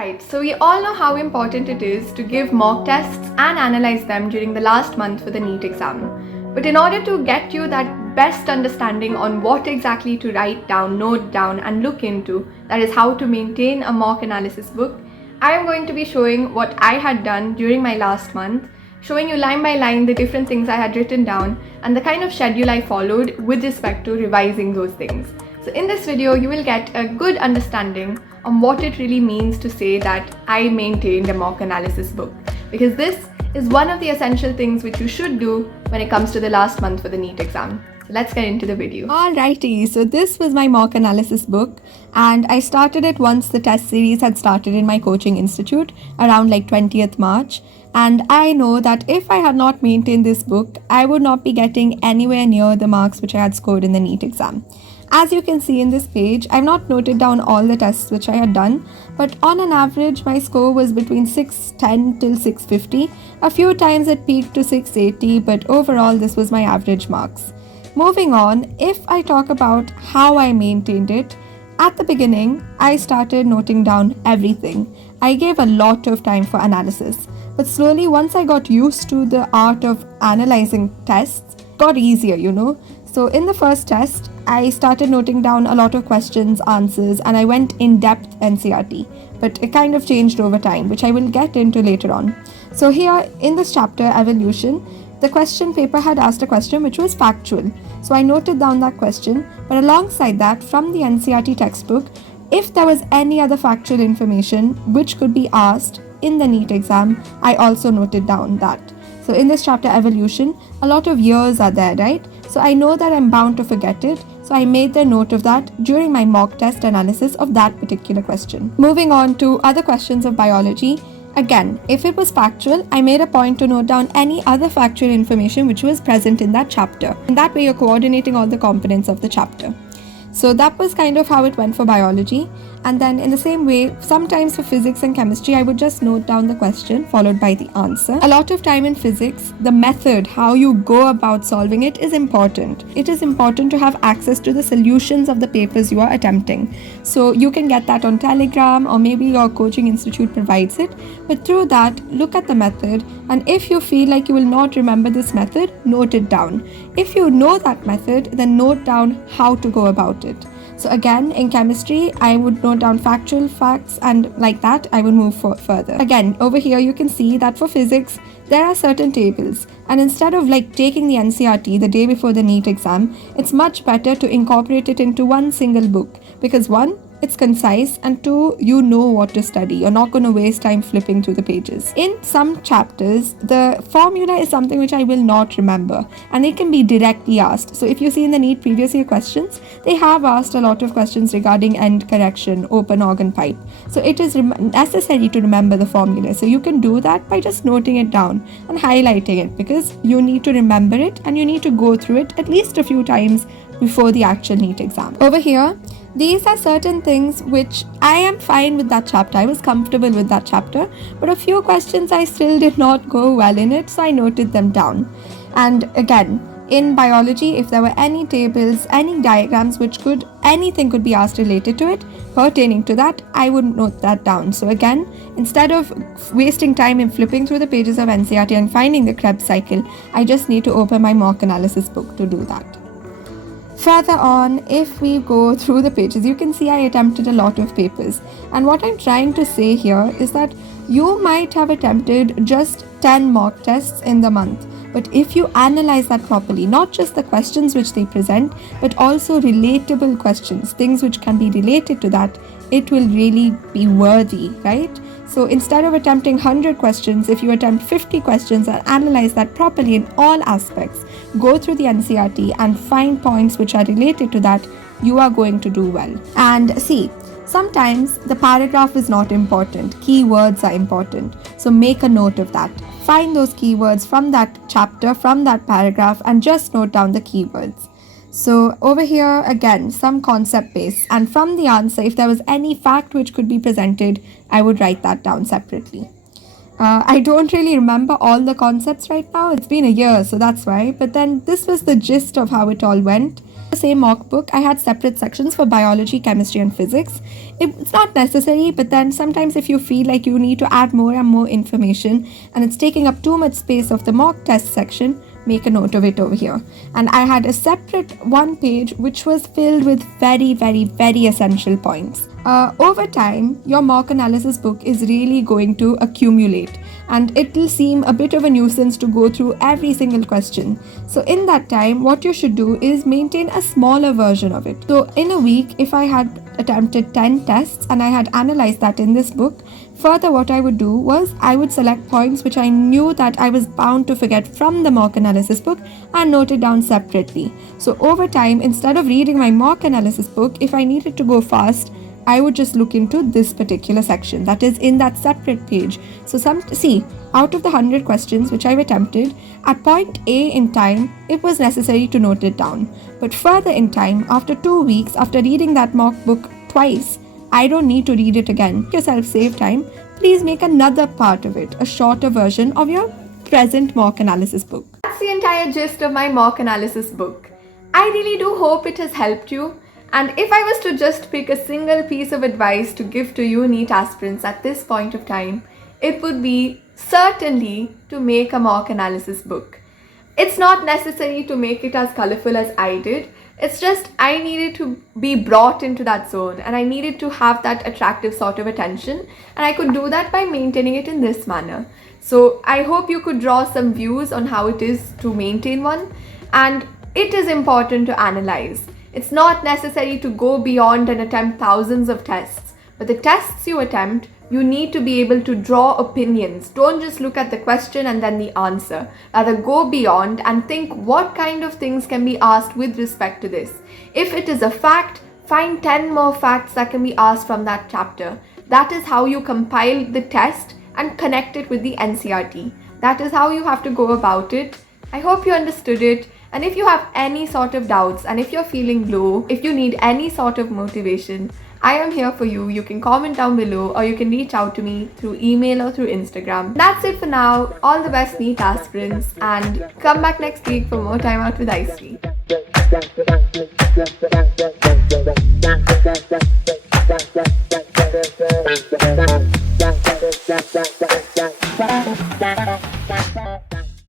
Alright, so we all know how important it is to give mock tests and analyze them during the last month for the NEET exam. But in order to get you that best understanding on what exactly to write down, note down and look into, that is how to maintain a mock analysis book, I am going to be showing what I had done during my last month, showing you line by line the different things I had written down and the kind of schedule I followed with respect to revising those things. So in this video, you will get a good understanding on what it really means to say that I maintained a mock analysis book, because this is one of the essential things which you should do when it comes to the last month for the NEET exam. So let's get into the video. Alrighty, so this was my mock analysis book and I started it once the test series had started in my coaching institute around like 20th March. And I know that if I had not maintained this book, I would not be getting anywhere near the marks which I had scored in the NEET exam. As you can see in this page, I've not noted down all the tests which I had done, but on an average, my score was between 610 till 650. A few times it peaked to 680, but overall this was my average marks. Moving on, if I talk about how I maintained it, at the beginning, I started noting down everything. I gave a lot of time for analysis, but slowly once I got used to the art of analyzing tests, it got easier, So in the first test, I started noting down a lot of questions, answers, and I went in depth NCERT, but it kind of changed over time, which I will get into later on. So here in this chapter, Evolution, the question paper had asked a question which was factual. So I noted down that question, but alongside that, from the NCERT textbook, if there was any other factual information which could be asked in the NEET exam, I also noted down that. So in this chapter, Evolution, a lot of years are there, right? So I know that I'm bound to forget it. So I made the note of that during my mock test analysis of that particular question. Moving on to other questions of biology. Again, if it was factual, I made a point to note down any other factual information which was present in that chapter. In that way, you're coordinating all the components of the chapter. So that was kind of how it went for biology. And then in the same way, sometimes for physics and chemistry, I would just note down the question followed by the answer. A lot of time in physics, the method, how you go about solving it is important. It is important to have access to the solutions of the papers you are attempting. So you can get that on Telegram or maybe your coaching institute provides it. But through that, look at the method. And if you feel like you will not remember this method, note it down. If you know that method, then note down how to go about it. So again, in chemistry, I would note down factual facts and like that, I would move further. Again, over here, you can see that for physics, there are certain tables. And instead of like taking the NCERT the day before the NEET exam, it's much better to incorporate it into one single book. Because one, it's concise, and two, you know what to study. You're not going to waste time flipping through the pages. In some chapters, the formula is something which I will not remember, and it can be directly asked. So if you see in the NEET previous year questions, they have asked a lot of questions regarding end correction, open organ pipe. So it is necessary to remember the formula. So you can do that by just noting it down and highlighting it, because you need to remember it and you need to go through it at least a few times before the actual NEET exam. Over here, these are certain things which I am fine with that chapter. I was comfortable with that chapter, but a few questions I still did not go well in it, so I noted them down. And again, in biology, if there were any tables, any diagrams anything could be asked related to it, pertaining to that, I would note that down. So again, instead of wasting time in flipping through the pages of NCERT and finding the Krebs cycle, I just need to open my mock analysis book to do that. Further on, if we go through the pages, you can see I attempted a lot of papers. And what I'm trying to say here is that you might have attempted just 10 mock tests in the month. But if you analyze that properly, not just the questions which they present, but also relatable questions, things which can be related to that, it will really be worthy, right? So instead of attempting 100 questions, if you attempt 50 questions and analyze that properly in all aspects, go through the NCERT and find points which are related to that, you are going to do well. And see, sometimes the paragraph is not important. Keywords are important. So make a note of that. Find those keywords from that chapter, from that paragraph, and just note down the keywords. So over here, again, some concept base. And from the answer, if there was any fact which could be presented, I would write that down separately. I don't really remember all the concepts right now. It's been a year, so that's why. But then this was the gist of how it all went. The same mock book, I had separate sections for biology, chemistry, and physics. It's not necessary, but then sometimes if you feel like you need to add more and more information and it's taking up too much space of the mock test section, make a note of it over here. And I had a separate one page which was filled with very, very, very essential points. Over time, your mock analysis book is really going to accumulate, and it will seem a bit of a nuisance to go through every single question. So in that time, what you should do is maintain a smaller version of it. So in a week, if I had attempted 10 tests and I had analyzed that in this book, further what I would do was I would select points which I knew that I was bound to forget from the mock analysis book and note it down separately. So over time, instead of reading my mock analysis book, if I needed to go fast, I would just look into this particular section that is in that separate page. So out of the 100 questions which I've attempted, at point A in time, it was necessary to note it down. But further in time, after 2 weeks, after reading that mock book twice, I don't need to read it again. Make yourself save time. Please make another part of it, a shorter version of your present mock analysis book. That's the entire gist of my mock analysis book. I really do hope it has helped you. And if I was to just pick a single piece of advice to give to you NEET aspirants at this point of time, it would be certainly to make a mock analysis book. It's not necessary to make it as colorful as I did. It's just I needed to be brought into that zone and I needed to have that attractive sort of attention, and I could do that by maintaining it in this manner. So I hope you could draw some views on how it is to maintain one, and it is important to analyze. It's not necessary to go beyond and attempt thousands of tests, but the tests you attempt, you need to be able to draw opinions. Don't just look at the question and then the answer. Rather go beyond and think what kind of things can be asked with respect to this. If it is a fact, find 10 more facts that can be asked from that chapter. That is how you compile the test and connect it with the NCERT. That is how you have to go about it. I hope you understood it. And if you have any sort of doubts and if you're feeling low, if you need any sort of motivation, I am here for you. You can comment down below or you can reach out to me through email or through Instagram. That's it for now. All the best NEET aspirants, and come back next week for more time out with Aisiri.